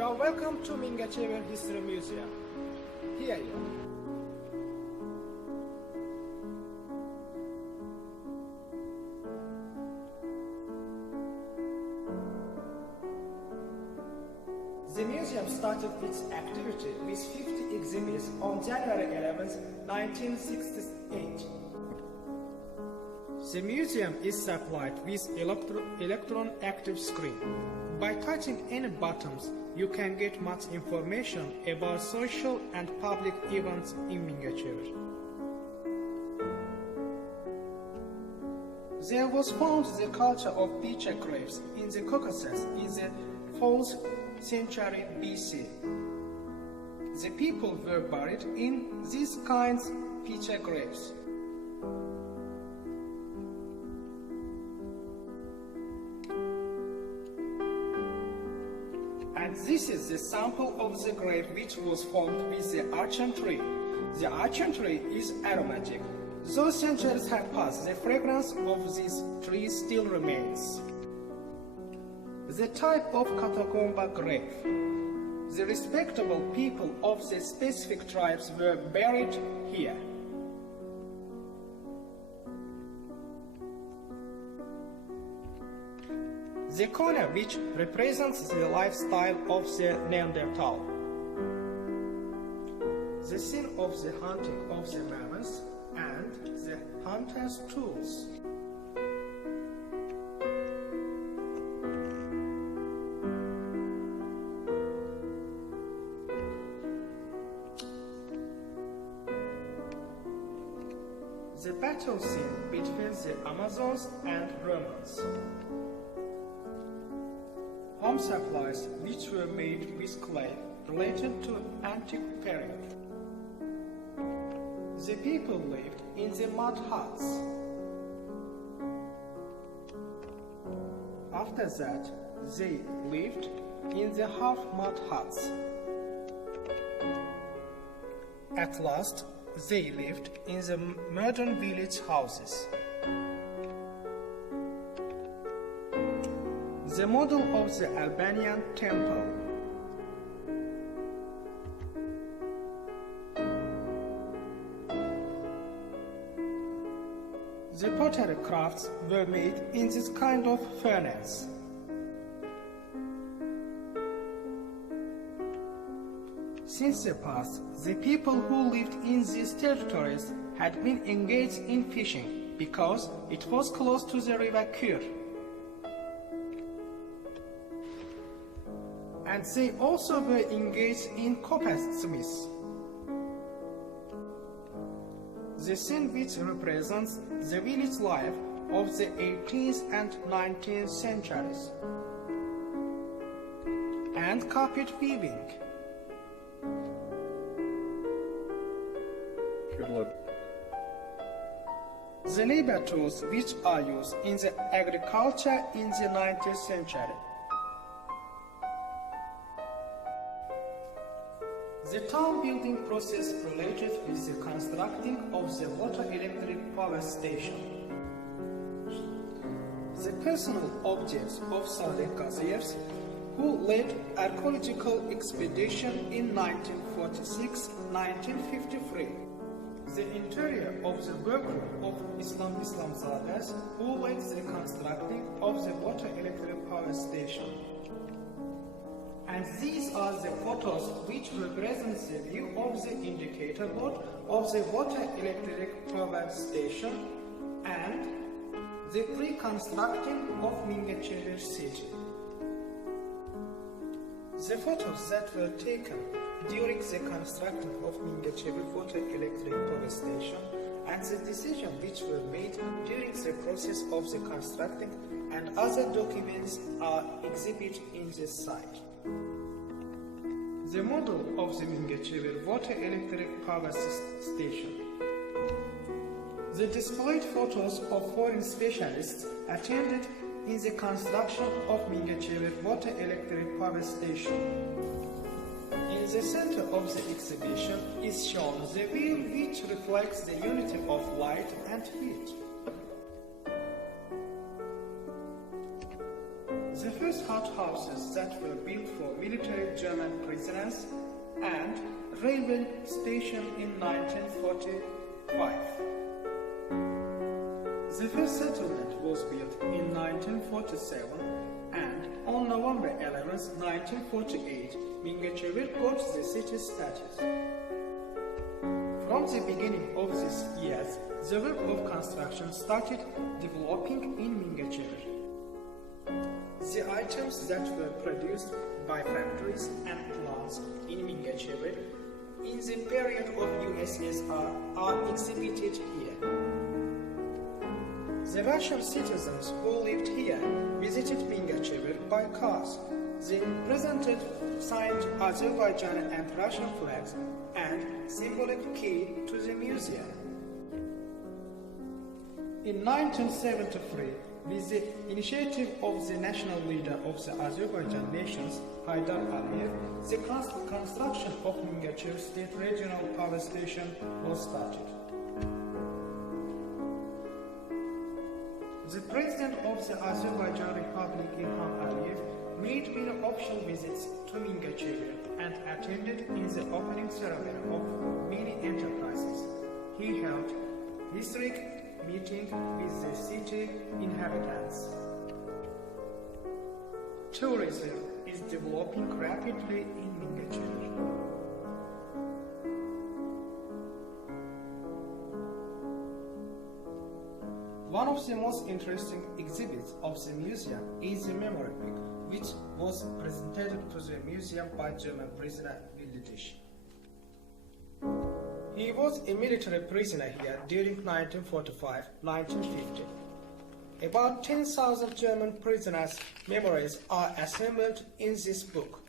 You are welcome to Muzeyi History Museum. Here you are. The museum started its activity with 50 exhibits on January 11, 1968. The museum is supplied with electron active screen. By touching any buttons, you can get much information about social and public events in Muzeyi. There was found the culture of pitcher graves in the Caucasus in the 4th century BC. The people were buried in these kinds of pitcher graves. And this is the sample of the grave which was formed with the archon tree. The archon tree is aromatic. Though centuries have passed, the fragrance of this tree still remains. The type of catacomba grave. The respectable people of the specific tribes were buried here. The corner which represents the lifestyle of the Neanderthal. The scene of the hunting of the mammoths and the hunter's tools. The battle scene between the Amazons and Romans. Home supplies which were made with clay related to antique period. The people lived in the mud huts. After that, they lived in the half-mud huts. At last, they lived in the modern village houses. The model of the Albanian temple. The pottery crafts were made in this kind of furnace. Since the past, the people who lived in these territories had been engaged in fishing because it was close to the river Kur. And they also were engaged in coppersmiths. The scene which represents the village life of the 18th and 19th centuries. And carpet weaving. The labor tools which are used in the agriculture in the 19th century. The town building process related with the constructing of the water electric power station. The personal objects of Sadek Gazievs, who led archaeological expedition in 1946-1953. The interior of the workroom of Islamzadas, who led the constructing of the water electric power station. And these are the photos which represent the view of the indicator board of the water electric power station and the pre-constructing of Muzeyi city. The photos that were taken during the construction of Muzeyi water electric power station and the decisions which were made during the process of the constructing and other documents are exhibited in this site. The model of the Mingechevir water electric power station. The displayed photos of foreign specialists attended in the construction of Mingechevir water electric power station. In the center of the exhibition is shown the wheel which reflects the unity of light and heat. The first hothouses that were built for military German prisoners and railway station in 1945. The first settlement was built in 1947 and on November 11, 1948, Mingechevir got the city status. From the beginning of these years, the work of construction started developing in Mingechevir. The items that were produced by factories and plants in Mingechevir in the period of USSR are exhibited here. The Russian citizens who lived here visited Mingechevir by cars. They presented signed Azerbaijani and Russian flags and symbolic key to the museum. In 1973, with the initiative of the national leader of the Azerbaijan nations, Haydar Aliyev, the construction of Mingechevir State Regional Power Station was started. The President of the Azerbaijan Republic, Ilham Aliyev, made many official visits to Mingechevir and attended in the opening ceremony of many enterprises. He held historic meetings with the city inhabitants. Tourism is developing rapidly in Mingechevir. One of the most interesting exhibits of the museum is the memory book, which was presented to the museum by German prisoner Wildesch. He was a military prisoner here during 1945-1950. About 10,000 German prisoners' memories are assembled in this book.